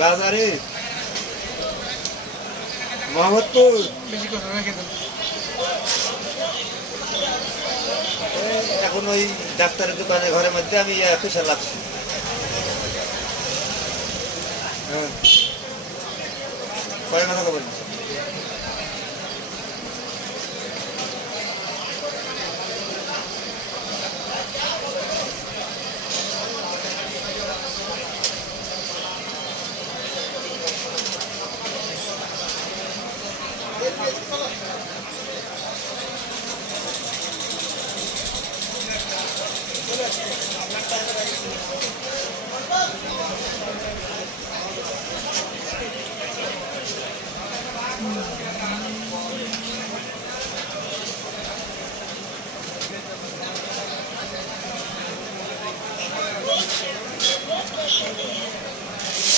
বাজারে মোহাম্মদপুর বেশি কথা রেখে দেন। এখন ওই ডাক্তারের দোকানে ঘরের মধ্যে আমি পয়সা লাগছি। পরে কথা বলছি।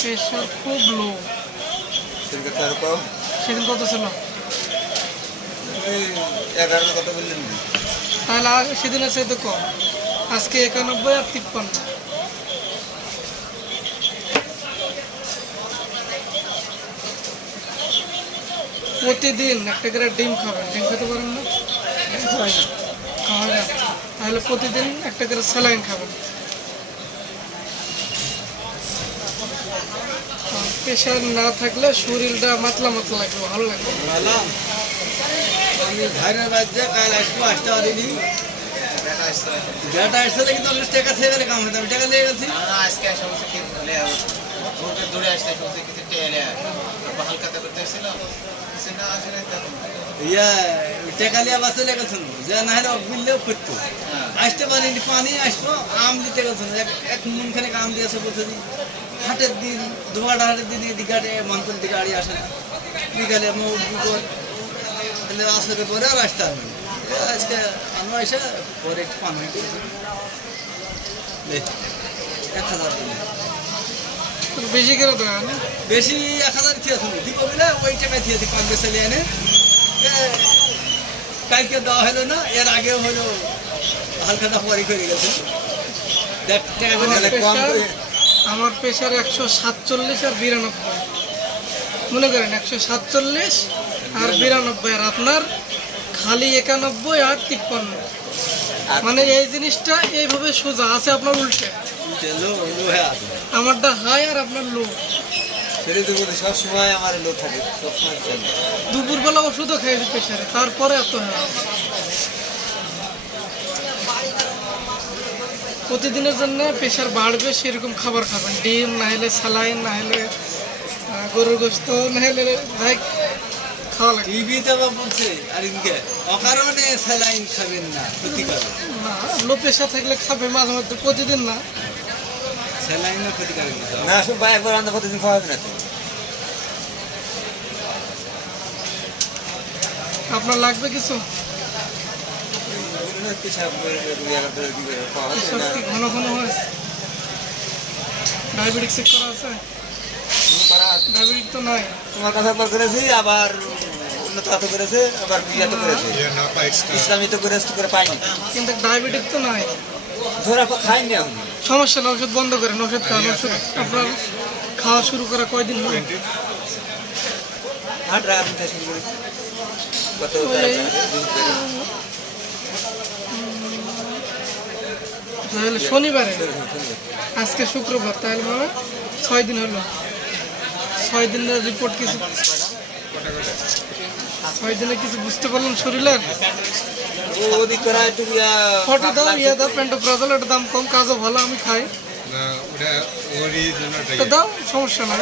প্রেশার খুব লো। সেদিন কত ছিল? 11 কত বললেন? তাহলে সেদিনের চাইতে কম। আজকে 91 আর 53। প্রতিদিন একটা করে ডিম খাবেন। ডিম খেতে পারেন না? খাওয়া না। তাহলে প্রতিদিন একটা করে স্যালাইন খাবেন। প্রেশার না থাকলে শরীরটা মাতলা মাতলা লাগবে, ভালো লাগবে। আমি ভাইয়ের বাচ্চা কাল আসবো 8টা বাজেনি। ডেটা আসছে দেখি 40 টাকা থেকে গেলে কাম হতো। আমি টাকা নিয়ে গেছি। আজকে সমস্যা কি বলে দূরে আসতে সমস্যা কিছু টেলে হালকাতে করতে এসেছিল সেটা আসলে ইয়া টাকা নিয়ে বাসে লেগেছিল যে না হলে বিললেও করতো। আসতে পারিনি, পানি আসবো আম দিতে গেছিল। এক মনখানে আম দিয়েছে বলছে হাটের দিন দুয়াটা হাটের দিন এদিকে মানপুর দিকে গাড়ি আসে না। বিকালে আসলে পরে আর আসতে হবে না। আজকে আমরা এসে পরে একটু পান হয়ে গেছে 1000 দিলে বেশি করে দেওয়া না? বেশি 1000 থিয়েছিল দিব বলে ওই টাকায় থিয়েছি কংগ্রেস ছেলে এনে। কালকে দেওয়া হলো না, এর আগেও হলো হালকাটা পরে করে গেছে। দেখ টাকা আমার প্রেশার 147 আর 92। মনে করেন 147 আর 92, আর আপনার খালি 91 আর 53। মানে এই জিনিসটা এইভাবে সোজা আছে, আপনার উল্টে। আমারটা হাই আর আপনার লো। সব সময় আমার লোক থাকে, সবসময় চলে। দুপুরবেলা ওষুধও খাইছি প্রেশারে, তারপরে এত হয়। প্রতিদিনের জন্য প্রেশার বাড়বে সেরকম খাবার খাবেন। ডিম না হলে স্যালাইন, না হলে গরুর গোস্ত, না হলে ভাই খাওয়া লাগে। টিভিতে বলছে আর ইনকে অকারণে স্যালাইন খাবেন না, ক্ষতিকর। না, লো প্রেশার থাকলে খাবে মাঝে মধ্যে, প্রতিদিন না। স্যালাইনও ক্ষতিকারক না। শুন ভাই, একবার রান্না প্রতিদিন খাওয়া হবে না তো। আপনার লাগবে কিছু? ঘন ঘন হয়? ডায়াবেটিক চেক করা আছে? ডায়াবেটিক তো নাই। তোমার কাছে একবার করেছি, আবার উন্নত হাতে করেছে, আবার বিয়াতে করেছে, ইসলামী তো করে পাইনি। কিন্তু ডায়াবেটিক তো নাই। ধরা খাইনি এখন। সমস্যা না, ওষুধ বন্ধ করেন। ওষুধ খান। ওষুধ আপনার খাওয়া শুরু করা কয়দিন হলো? 8 টাকা দিতে শুরু করেছি। তাহলে শনিবারে, আজকে শুক্রবার, তাহলে বাবা 6 দিন হলো। 6 দিনের রিপোর্ট কিছু, 6 দিনে কিছু বুঝতে পারলেন শরীরের? ফটো দাও, ইয়ে দাও, পেন্টোপ্রাজল, এটার দাম কম, কাজও ভালো, আমি খাই। দাও, সমস্যা নাই।